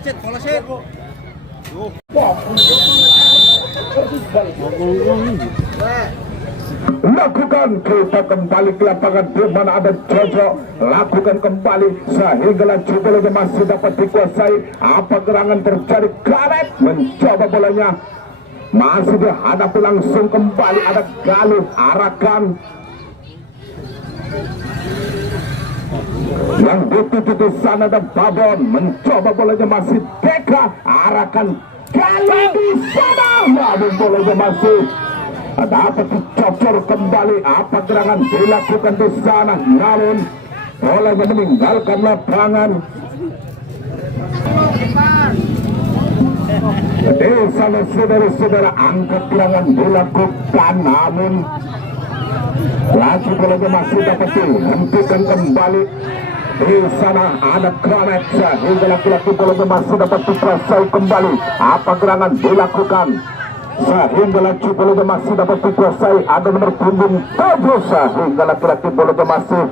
Sit, bola sit. Lakukan kita kembali ke lapangan di mana ada Jojo. Lakukan kembali sehingga laju bolanya masih dapat dikuasai. Apa gerangan terjadi? Gareth mencoba bolanya, masih dihadapi langsung kembali ada Galuh. Arahkan yang dituju di sana ada Babon, mencoba bolanya masih Deka. Arahkan Galuh di sana, namun bolanya masih dapat dicocor kembali. Apa gerangan dilakukan di sana, namun bolanya meninggalkan lapangan. Di sana saudara-saudara, angkat gerangan dilakukan, namun laju bolanya masih dapat dihentikan kembali. Di sana ada Kramet, sehingga laki-laki bolanya masih dapat dikuasai kembali. Apa gerangan dilakukan sehingga laju bolanya masih dapat dikuasai. Ada nomor punggung 7, sehingga laki-laki bolanya masih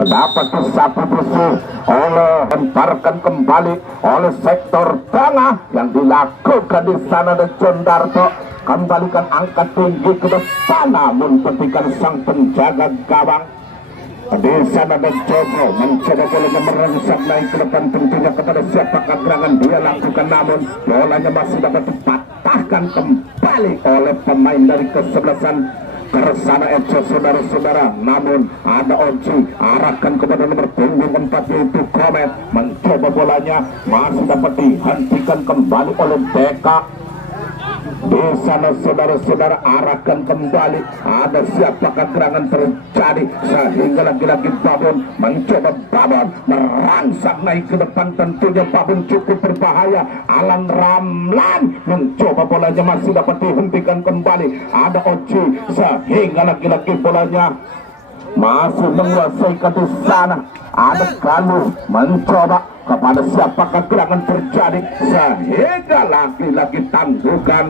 dapat disapu bersih oleh lemparkan kembali oleh sektor tengah yang dilakukan di sana dan Jondarto. Kembalikan angkat tinggi ke depan, namun petikan sang penjaga gawang di sana dan Jojo mencoba bolanya merangsang naik ke depan, tentunya kepada siapakah gerangan dia lakukan, namun bolanya masih dapat dipatahkan kembali oleh pemain dari kesebelasan Kersana FC, saudara-saudara. Namun ada Oji, arahkan kepada nomor punggung 4 yaitu Komet, mencoba bolanya masih dapat dihentikan kembali oleh Deka. Di sana saudara-saudara, arahkan kembali, ada siapakah gerangan terjadi sehingga lagi-lagi Babon mencoba, Babon merangsang naik ke depan, tentunya Babon cukup berbahaya. Alan Ramlan mencoba bolanya masih dapat dihentikan kembali. Ada Oji, sehingga lagi-lagi bolanya masih menguasai di sana. Ada Galuh mencoba kepada siapakah gerangan terjadi sehingga lagi-lagi tangguhkan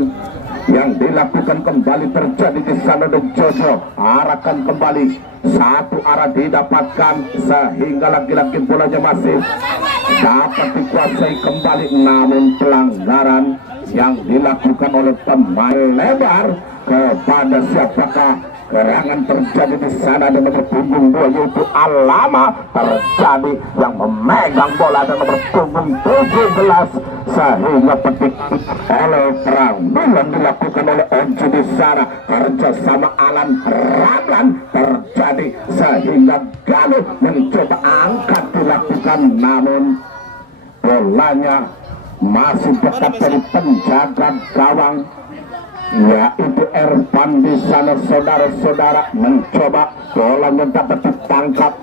yang dilakukan kembali terjadi di sana dan Jojo. Arahkan kembali, satu arah didapatkan sehingga lagi-lagi bolanya masih dapat dikuasai kembali, namun pelanggaran yang dilakukan oleh pemain lebar kepada siapakah gerangan terjadi di sana. Dan nomor punggung 2 yaitu Alama terjadi yang memegang bola, dan nomor punggung 17 sehingga petik oleh perang bulan dilakukan oleh Onci di sana. Kerjasama Alan Ramlan terjadi sehingga Galuh mencoba angkat dilakukan, namun bolanya masih tetap dari penjaga gawang yaitu Ervan di sana, saudara-saudara. Mencoba bolanya dapat ditangkap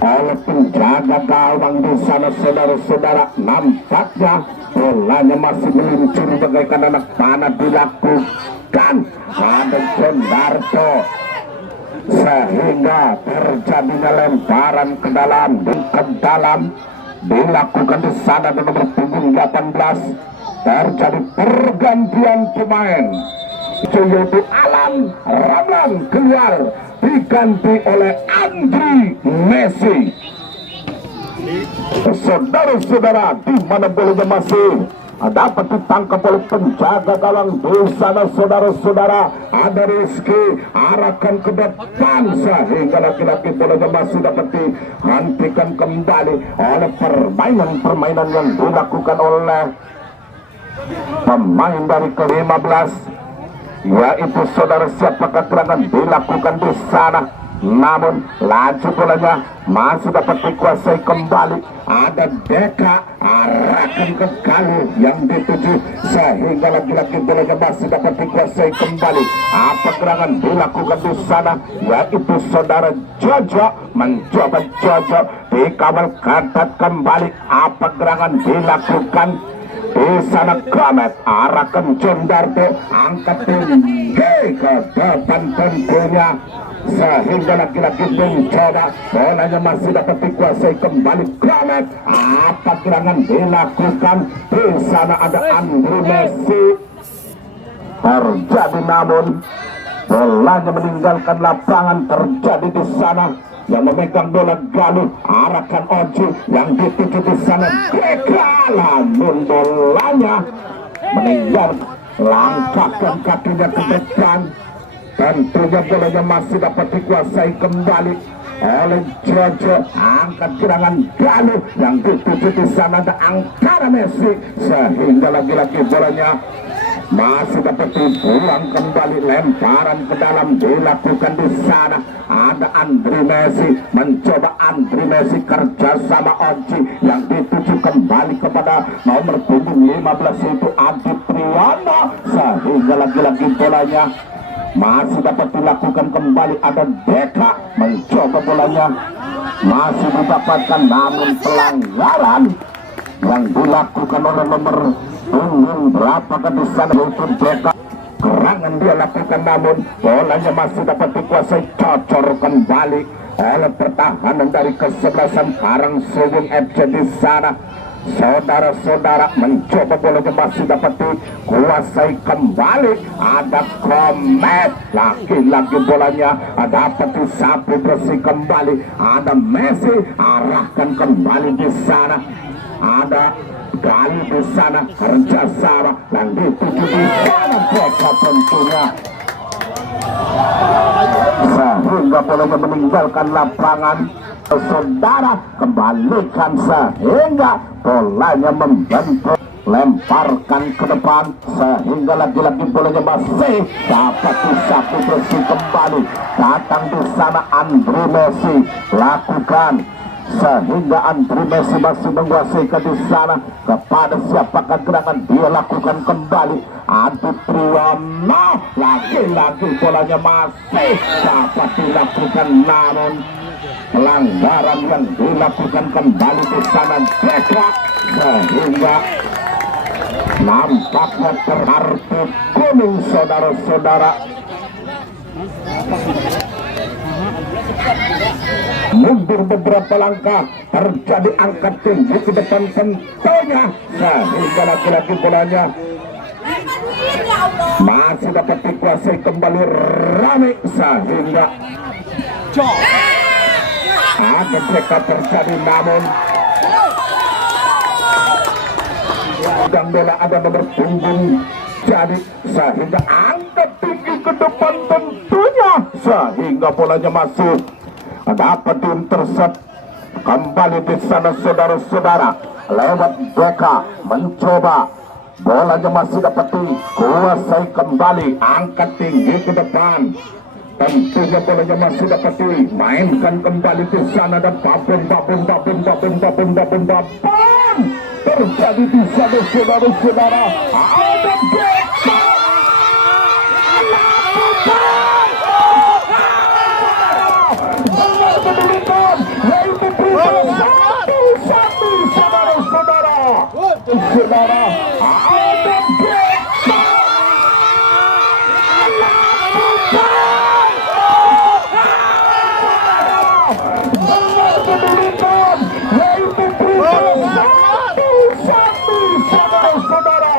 oleh penjaga gawang di sana, saudara-saudara. Nampaknya bolanya masih meluncur bagaikan anak panah dilakukan ada Jondarto sehingga terjadinya lemparan ke dalam dilakukan di sana. Dan nomor punggung 18 terjadi pergantian pemain, yaitu Alan Ramlan keluar diganti oleh Andri Messi. Saudara-saudara, di mana bolanya masih dapat ditangkap oleh penjaga gawang di sana, saudara-saudara. Ada Rizky, arahkan ke depan sehingga laki-laki bolanya masih dapat dihentikan kembali oleh permainan yang dilakukan oleh pemain dari ke-15, yaitu saudara siapakah gerangan dilakukan di sana. Namun laju bolanya masih dapat dikuasai kembali. Ada Deka, arahkan ke Galuh yang dituju sehingga lagi-lagi bolanya masih dapat dikuasai kembali. Apa gerangan dilakukan di sana, yaitu saudara Jojo mencoba, Jojo dikawal ketat kembali. Apa gerangan dilakukan di sana, Kramet, arahkan Jondarto, angkat tinggi ke depan tentunya sehingga lagi-lagi mencoba, bolanya masih dapat dikuasai kembali Kramet. Apa gerangan dilakukan di sana, ada Andri Messi terjadi, namun bolanya meninggalkan lapangan terjadi di sana. yang memegang bola Galuh, arahkan Oji yang dituju di sana Beka, namun bolanya meninggal, langkahkan kakinya ke depan. Tentunya bolanya masih dapat dikuasai kembali oleh Jojo. Angkat serangan Galuh yang dituju di sana ada Angkara Messi, sehingga lagi-lagi bolanya masih dapat dibuang kembali. Lemparan ke dalam dilakukan di sana. Ada Andri Messi, mencoba Andri Messi kerjasama Oji yang dituju kembali kepada nomor punggung 15 itu Adi Priyono, sehingga lagi-lagi bolanya masih dapat dilakukan kembali. Ada Deka mencoba bolanya, masih didapatkan, namun pelanggaran yang dilakukan oleh nomor punggung berapa ke di sana yaitu Deka. Serangan dia lakukan, namun bolanya masih dapat dikuasai, cocor kembali oleh pertahanan dari kesebelasan Karangsuwung FC di sana. Saudara-saudara, mencoba bolanya masih dapat dikuasai kembali. Ada Komet, lagi-lagi bolanya dapat disapu bersih kembali. Ada Messi, arahkan kembali di sana. Ada Gali di sana, kerjasama yang dituju di sana Beka tentunya, sehingga bolanya meninggalkan lapangan. Saudara, kembalikan sehingga bolanya membentuk, lemparkan ke depan, sehingga lagi-lagi bolanya masih dapat disapu bersih kembali. Datang di sana Andri Messi, lakukan, sehingga Andri Messi masih menguasai ke di sana. Kepada siapakah gerangan dia lakukan kembali? Adi Priyono, lagi-lagi bolanya masih dapat dilakukan, namun pelanggaran yang dilakukan kembali di sana Deka, sehingga nampaknya kartu kuning, saudara-saudara. Mundur beberapa langkah, terjadi angkat tinggi ke depan tentunya, sehingga lagi-lagi bolanya masih dapat dikuasai kembali Rame, sehingga ada mereka terjadi, namun dan bola ada nomor punggung jadi, sehingga angkat tinggi ke depan tentunya, sehingga bolanya masuk dapat diintercept kembali di sana, saudara-saudara. Lewat Deka mencoba, bolanya masih dapat dikuasai kembali, angkat tinggi ke depan. Tentunya bolanya masih dapat dimainkan kembali di sana, dan babon terjadi di sana, saudara-saudara. Ada Deka, satu, saudara-saudara. Saudara, ada Deka, saudara-saudara.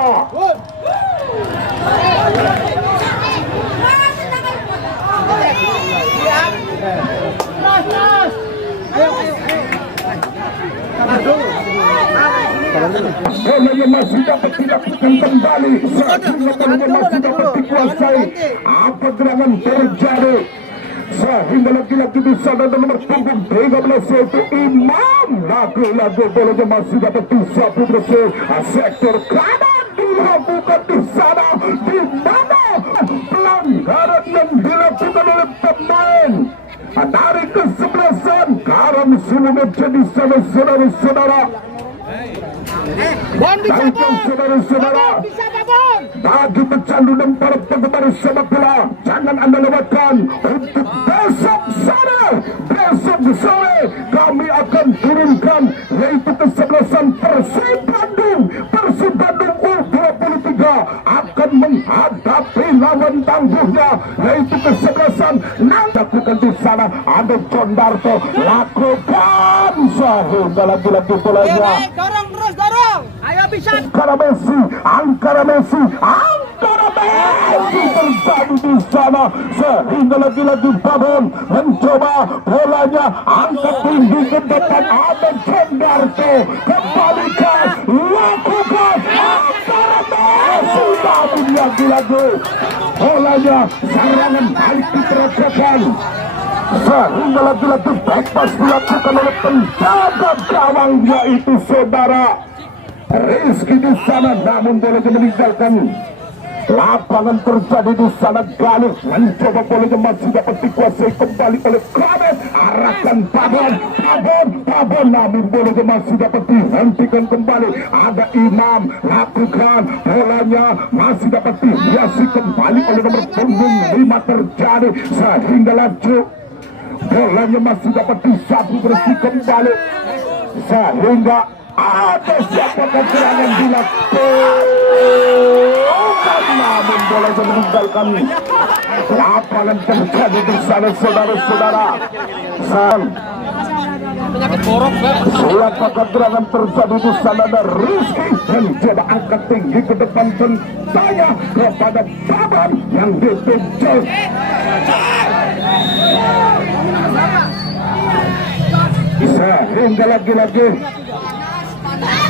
Bolanya masih dapat dilakukan kembali, bolanya masih dapat dikuasai. Apa gerangan terjadi, sehingga lagi-lagi di sana nomor punggung 13 yaitu Imam, lagi-lagi bolanya masih dapat disapu bersih. Sektor kanan dilakukan di sana, di mana pelanggaran yang dilakukan oleh pemain dari kesebelasan Karangsuwung FC di sana, saudara-saudara. Saudara-saudara, bagi pecandu dan para penggemar sepak bola, jangan Anda lewatkan untuk besok sore kami akan turunkan yaitu kesebelasan Persib Bandung U23 akan menghadapi lawan tangguhnya yaitu kesebelasan lakukan di sana. Ada John Darto, lakukan, sehingga lagi-lagi bolanya dorong terus, dorong. Ayo bisa. Angkara Messi masih terjadi di sana sehingga lagi-lagi Babon mencoba bolanya angkat tinggi ke depan. Ada Cendarto kembalikan lakukan namun lagi-lagi bolanya serangan balik diterapkan sehingga lagi-lagi back pass dilakukan oleh penjaga gawang yaitu saudara Rizky di sana, namun bolanya meninggalkan lapangan. Terjadi di sana Galih mencoba bolanya masih dapat dikuasai kembali oleh Kramet. Arahkan Babon, namun bolanya masih dapat dihentikan kembali. Ada Imam lakukan bolanya masih dapat dihiasi kembali oleh nomor punggung 5 terjadi sehingga laju bolanya masih dapat disapu bersih kembali sehingga ada siapa serangan dilakukan, namun bola meninggalkan lapangan. Terjadi di sana saudara-saudara. Siapa serangan terjadi di sana ada Rizky yang coba angkat tinggi ke depan tentanya kepada Babon yang dituju. Sehingga lagi-lagi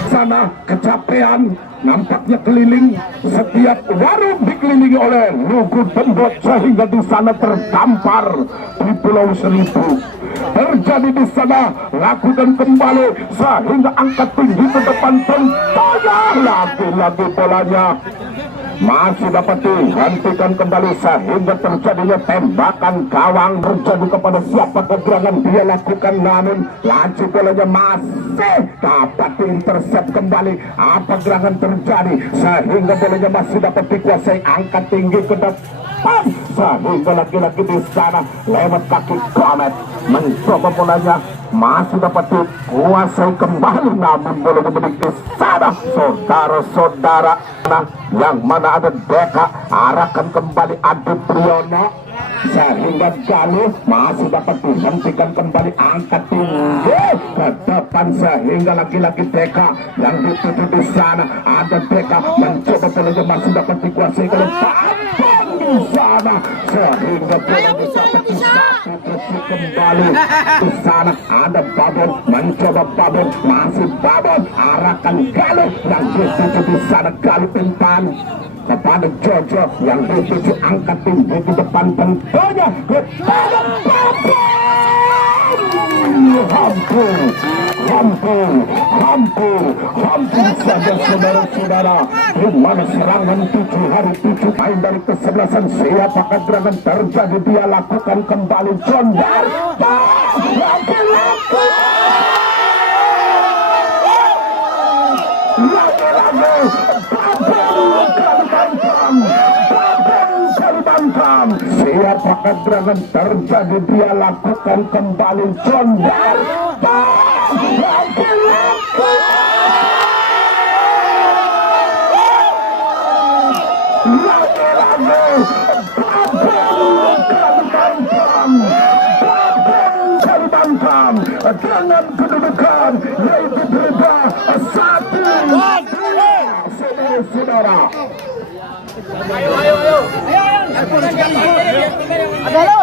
sana kecapean, nampaknya keliling setiap warung dikelilingi oleh lugu bendot sehingga di sana terdampar di Pulau Seribu. Terjadi di sana lakukan kembali sehingga angkat tinggi ke depan tentanya lagi-lagi bolanya masih dapat dihentikan kembali sehingga terjadinya tembakan gawang. Terjadi kepada siapa kegerangan dia lakukan, namun laju bolanya masih dapat diintersep kembali. Apa gerangan terjadi sehingga bolanya masih dapat dikuasai, angkat tinggi ke depan sehingga lagi-lagi di sana lewat kaki Kramet mencoba bolanya masih dapat dikuasai kembali, namun bolanya meninggi sana saudara-saudara. Yang mana ada Deka, arahkan kembali Adi Priyono sehingga Galuh masih dapat dihentikan kembali, angkat tinggi ke depan sehingga lagi-lagi Deka yang dituju di sana. Ada Deka mencoba bolanya masih dapat dikuasai oleh Babon di sana sehingga bolanya dapat disatu bersih kembali di sana. Ada Babon mencoba, Babon masih Babon, arahkan Galuh yang dituju di sana. Galuh umpan kepada Jojo yang dituju, angkat tinggi di depan tentunya kepada Babon. Hampir saja saudara-saudara, di mana serangan 7 hari 7 main dari kesebelasan siapakah gerangan terjadi. Dia lakukan kembali John Darto siapakah gerangan terjadi. Dia lakukan kembali John Darto dengan kedudukan yaitu berubah 1-2 saudara. Ayo.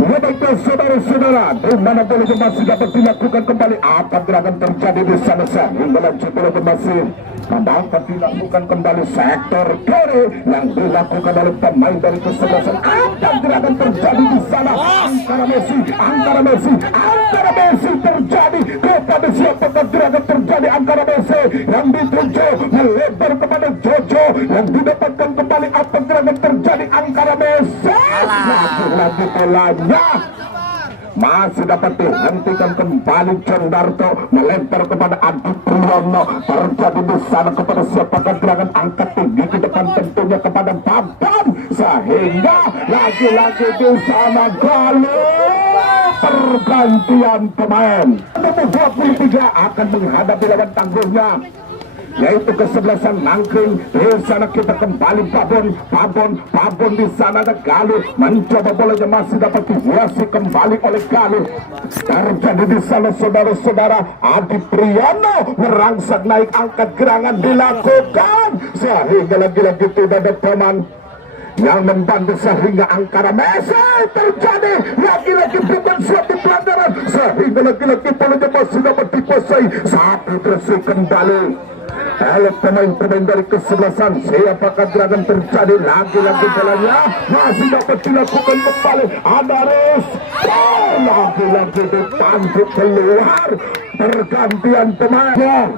Baiklah saudara-saudara, di mana boleh masih dapat dilakukan kembali. Apa gerakan terjadi di sana sehingga lanjut boleh masih dapat dilakukan kembali sektor kiri yang dilakukan oleh pemain dari kesebelasan. Ada gerakan terjadi di sana antara Messi terjadi kepada siapa gerakan terjadi antara Messi yang dituju melebar kepada Jojo yang didapatkan kembali. Apa gerakan terjadi antara Messi lagi bolanya masih dapat dihentikan kembali. Cendarto melempar kepada Adi Priyono. Terjadi di sana kepada siapa gerangan, angkat tinggi ke depan tentunya kepada Babon sehingga lagi-lagi di sana Galuh. Pergantian pemain nomor 23 akan menghadapi lawan tangguhnya yaitu kesebelasan Nangkring. Di sana kita kembali Babon di sana ada Galuh mencoba bolanya masih dapat dihiasi kembali oleh Galuh. Terjadi di sana saudara-saudara, Adi Priyono merangsek naik angkat gerangan dilakukan sehingga lagi-lagi tidak ada teman yang membantu sehingga angkara Messi terjadi lagi-lagi bukan suatu pelanggaran sehingga lagi-lagi bolanya masih dapat dikuasai. Satu bersih kembali oleh pemain-pemain dari kesebelasan. Siapakah gerakan terjadi lagi-lagi bolanya masih dapat dilakukan kembali. Adaris lagi-lagi ditanduk keluar. Pergantian pemain.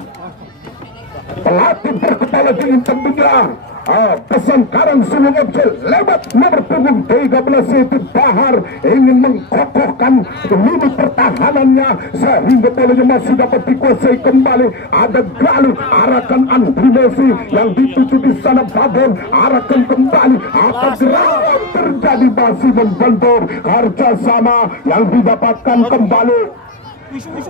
Pelatih berkepala dingin tentunya pesan Karang Sulung FC lewat nomor punggung 13 itu Bahar ingin mengkokohkan lini pertahanannya sehingga bolanya masih dapat dikuasai kembali. Ada Galuh arahkan Andri Messi yang dituju di sana. Babon arahkan kembali. Apa gerakan terjadi masih membentur kerjasama yang didapatkan kembali.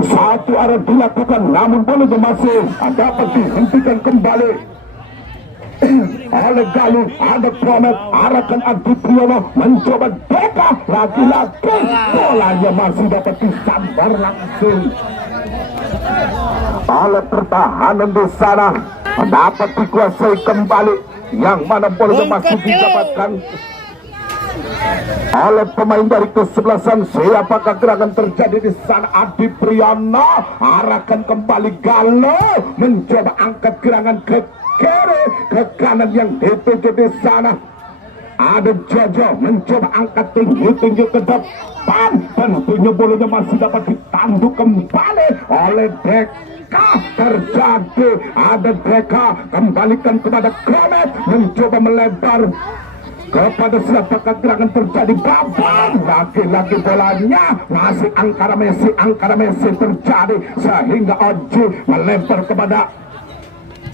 Satu arah dilakukan namun bolanya masih dapat dihentikan kembali oleh Galuh. Ada Promet arahkan Adi Priyono mencoba Deka lagi-lagi bolanya masih dapat disambar langsung oleh pertahanan di sana, dapat dikuasai kembali yang mana bolanya masih didapatkan oleh pemain dari kesebelasan. Siapakah gerakan terjadi di sana? Adi Priyono arahkan kembali. Galuh mencoba angkat gerangan ke kiri, ke kanan yang dituju di sana. Ada Jojo mencoba angkat tinggi-tinggi ke depan. Tentunya bolanya masih dapat ditanduk kembali oleh Deka. Terjadi ada Deka kembalikan kepada Komet mencoba melebar kepada siapakah gerakan terjadi. Babon lagi-lagi bolanya masih Angkara Messi terjadi sehingga Oji melempar kepada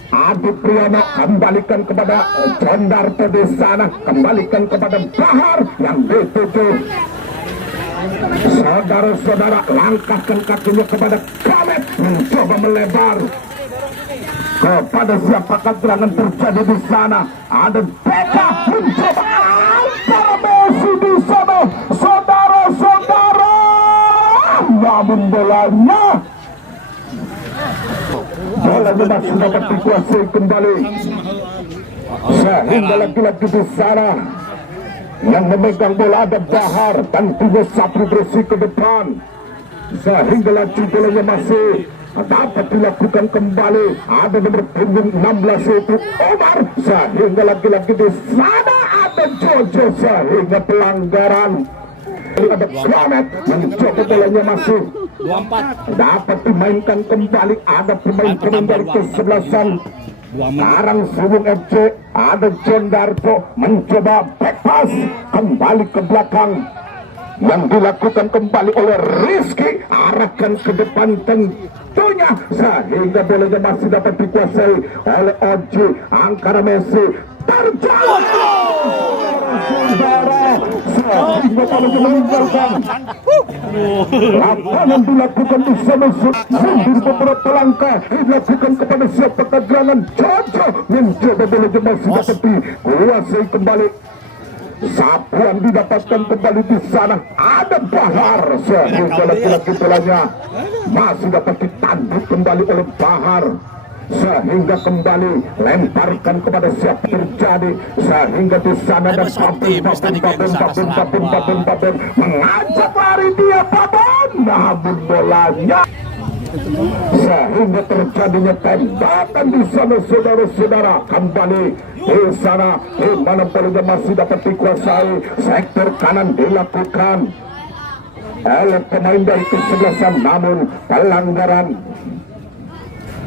Adi Priyono, kembalikan kepada Jondarto di sana, kembalikan kepada Bahar yang dituju. Saudara-saudara, langkahkan kakinya kepada Komet mencoba melebar kepada siapakah gerangan terjadi di sana. Ada Deka mencoba Angkara Messi di sana, saudara-saudara, namun bolanya masih dapat dikuasai kembali sehingga lagi-lagi di sana yang memegang bola ada Bahar. Tentunya Sapri bersih ke depan sehingga lagi bolanya masih dapat dilakukan kembali. Ada nomor punggung 16 itu Omar sehingga lagi-lagi di sana ada Jojo sehingga pelanggaran. Ada Promet mencoba bolanya masih dapat dimainkan kembali. Ada pemain-pemain dari kesebelasan Karang Sulung FC. Ada Jondarto mencoba back pass kembali ke belakang yang dilakukan kembali oleh Rizky, arahkan ke depan tentunya sehingga bolanya masih dapat dikuasai oleh Oji. Angkara Messi terjadi saudara sehingga bolanya meninggalkan lapangan. Dilakukan di sana mundur beberapa langkah dilakukan kepada siapakah gerangan. Jojo mencoba bolanya masih dapat dikuasai kembali. Sapuan didapatkan kembali di sana. Ada Bahar sehingga laki-laki bolanya masih dapat ditanduk kembali oleh Bahar sehingga kembali lemparkan kepada siapa terjadi sehingga di sana dan Babon mengajak lari dia Babon, namun bolanya sehingga terjadinya tembakan di sana saudara-saudara. Kembali di sana di mana bolanya masih dapat dikuasai. Sektor kanan dilakukan oleh pemain dari kesebelasan namun pelanggaran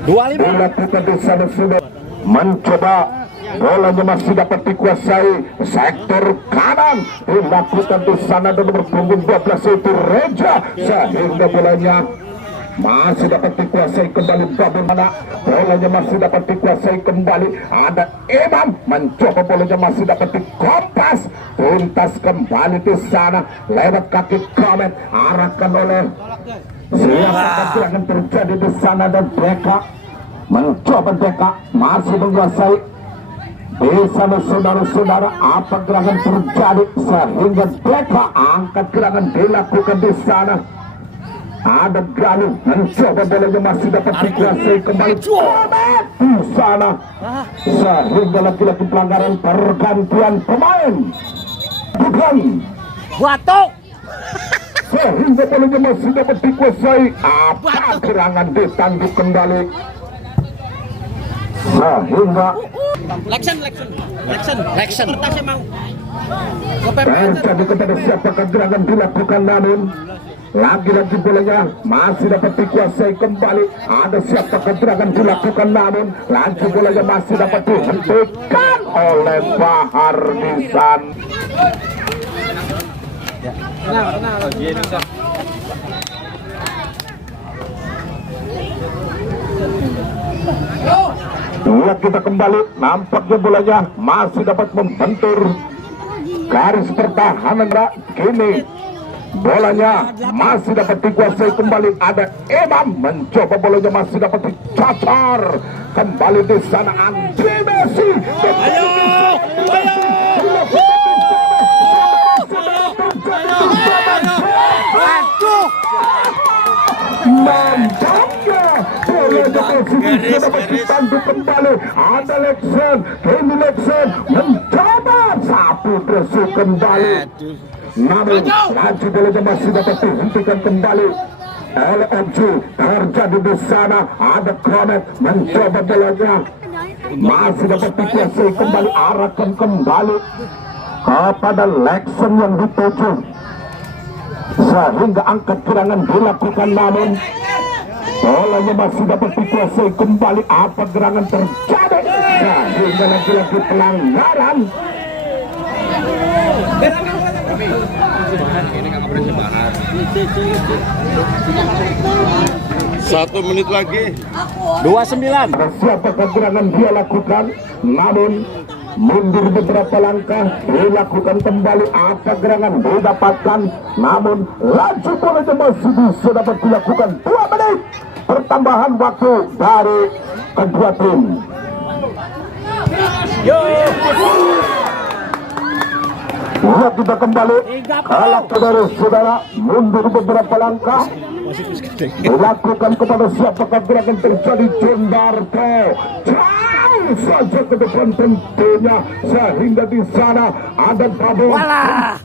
dilakukan di sana sudah mencoba bolanya masih dapat dikuasai. Sektor kanan dilakukan di sana dan nomor punggung 12 itu Reja sehingga bolanya masih dapat dikuasai kembali. Babon mana bolanya masih dapat dikuasai kembali. Ada Imam mencoba bolanya masih dapat dikompas tuntas kembali di sana lewat kaki Komet, arahkan oleh siapa yang terjadi di sana dan Deka mencoba DK masih menguasai. Bisa saudara-saudara, apa gerakan terjadi sehingga DK angkat gerakan dilakukan di sana. Ada Ganu mencoba bolanya masih dapat dikuasai kembali di sana sehingga lagi-lagi pelanggaran pergantian pemain. Bukan Batuk. sehingga bolanya masih dapat dikuasai. Apa gerangan ditanduk kembali sehingga Leksen. Pertasnya mau. terjadi kepada siapakah gerangan dilakukan, namun lagi-lagi bolanya masih dapat dikuasai kembali. Ada siapakah gerangan dilakukan, namun lagi bolanya masih dapat dihentikan oleh Bahar Nisan. Lihat kita kembali, nampaknya bolanya masih dapat membentur garis pertahanan. Kini bolanya masih dapat dikuasai kembali. Ada Imam mencoba bolanya masih dapat dicacar kembali di sana. Andri Messi. Nampaknya bolanya masih dapat ditanduk kembali. Ada Leksen, Kenny Leksen mencoba sapu bersih kembali. Namun laju bolanya masih dapat dihentikan kembali oleh Omju. Terjadi di sana ada Komet mencoba bolanya masih dapat dikuasai kembali, arahkan kembali kepada Leksen yang dituju sehingga angkat gerangan dilakukan, namun bolanya masih dapat dikuasai kembali. Apa gerangan terjadi sehingga lagi-lagi pelanggaran. Satu menit lagi. 29. Siapakah gerangan dia lakukan, namun mundur beberapa langkah dilakukan kembali. Apa gerangan didapatkan, namun laju bolanya masih bisa dapat dilakukan. 2 menit pertambahan waktu dari kedua tim. Lihat kita kembali, kalau saudara-saudara mundur beberapa langkah dilakukan kepada siapakah gerangan terjadi. Jondarto jauh saja ke depan tentunya sehingga di sana ada Gabung.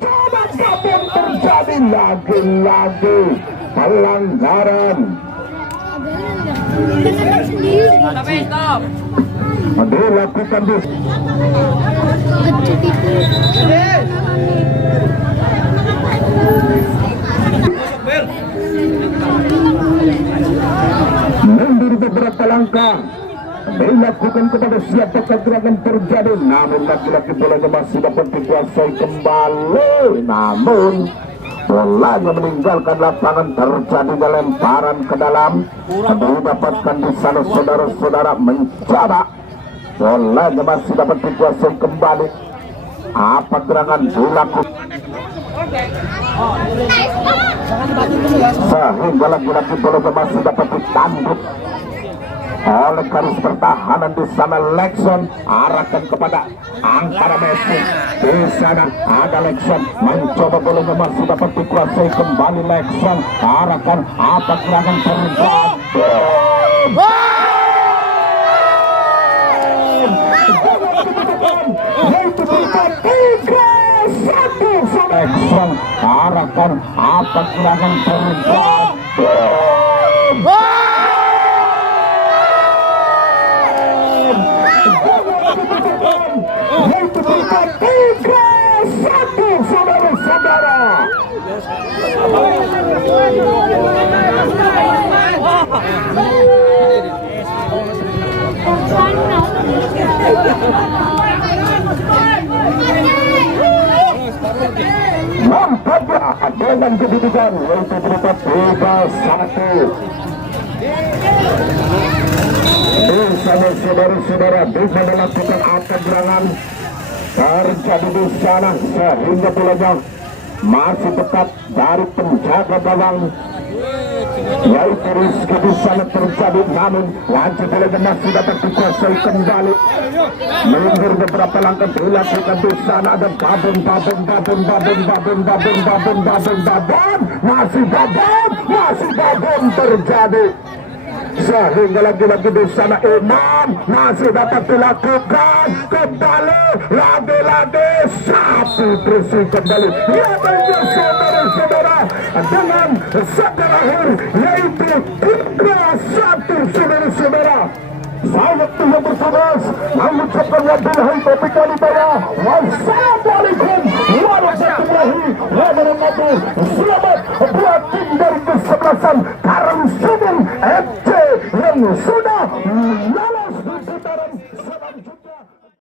Coba Gabung terjadi lagi-lagi pelanggaran. Dilakukan di mundur beberapa langkah dilakukan kepada siapakah gerangan terjadi, namun laki-laki bolanya masih dapat dikuasai kembali. Namun bolanya meninggalkan lapangan, terjadi lemparan ke dalam. Didapatkan di sana saudara-saudara, mencoba bolanya masih dapat dikuasai kembali. Apa gerangan dilakukan sehingga lagi-lagi bolanya masih dapat ditanduk oleh garis pertahanan di sana. Lekson arahkan kepada antara Messi. Di sana ada Lekson mencoba bolanya masih dapat dikuasai kembali. Lekson arahkan, apa gerangan terjadi. Lekson arahkan, apa gerangan terjadi. Saudara-saudara, nampaknya dengan kedudukan yaitu berupa 3-1. Di sana saudara-saudara, bisa melakukan apa gerangan terjadi di sana sehingga bolanya masih dekat dari penjaga gawang. yaitu Rizky di sana terjadi, namun laju bola masih dapat dikuasai kembali. Mundur beberapa langkah dilakukan di sana, ada babon masih babon terjadi. Sehingga lagi-lagi di sana Imam masih dapat dilakukan kembali, lagi-lagi satu bersih kembali. Ya bagi saudara-saudara, dengan terakhir yaitu 3-1 saudara-saudara. Saya yang bertugas mengucapkan wabillahi taufiq wal hidayah. Wassalamualaikum warahmatullahi wabarakatuh. Selamat buat tim dari kesebelasan Karang Sumung FC yang sudah